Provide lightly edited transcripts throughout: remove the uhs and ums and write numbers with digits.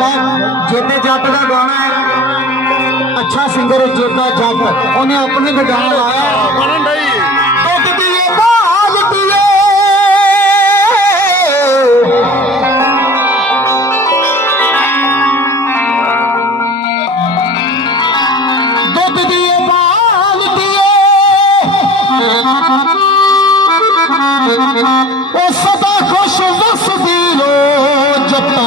गाना जेते जट का गाना है। अच्छा सिंगर जेता जट उन्हें अपने ते गाना लाया दुध दिए बाल पिए दुध दिए बाल पिए ओ सदा खुश वसदी रो जटा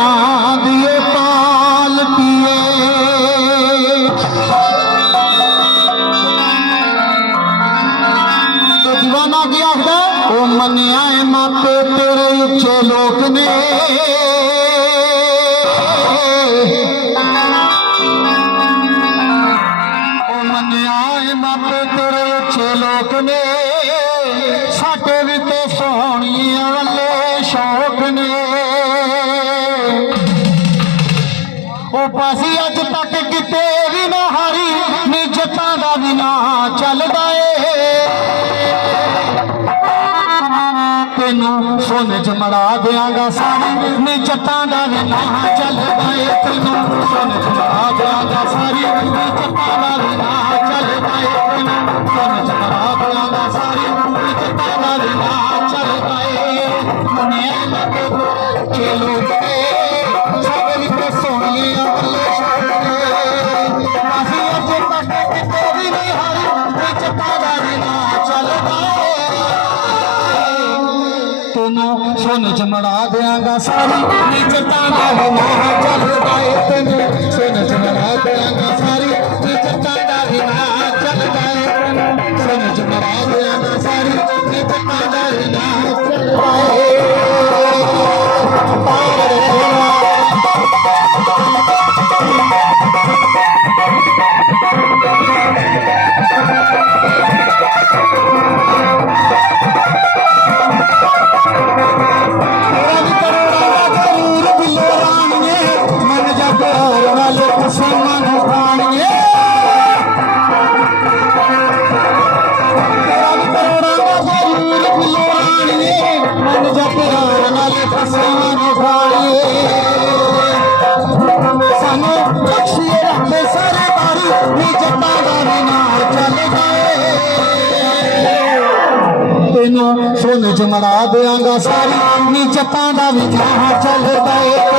दिए पाल पिए तो दीवाना की आखदा ओ मनिया मापे तेरे उच्चे लोक ने ओ मनिया मापे तेरे उच्चे लोक ने साडे भी तो सोहणियां वाले शौक ने ओ पासी अज तक किते भी ना हारी नी जट्टां दा भी ना चलदा ए तेनू सोने च मड़ा देंगा सारी नी जट्टां दा भी ना चलदा ए तेनू सोने च मड़ा देंगा सारी नी जट्टां दा भी ना चलदा ए तेनू सोने च मड़ा देंगा सारी नी जट्टां दा भी ना चलदा ए मने लगे चलो सब भी सोहणियां वाले सोने च मड़ा देंगा सारी नी जट्टां दा भी ना चलदा ए तेनू सोने च मड़ा देंगा सारी नी जट्टां दा भी ना चलदा ए तेनू सोने च मड़ा देंगा सारी नी जट्टां दा भी ना चलदा ए सोने च मड़ा देंगा सारी नी जट्टां दा भी ना चलदा ए।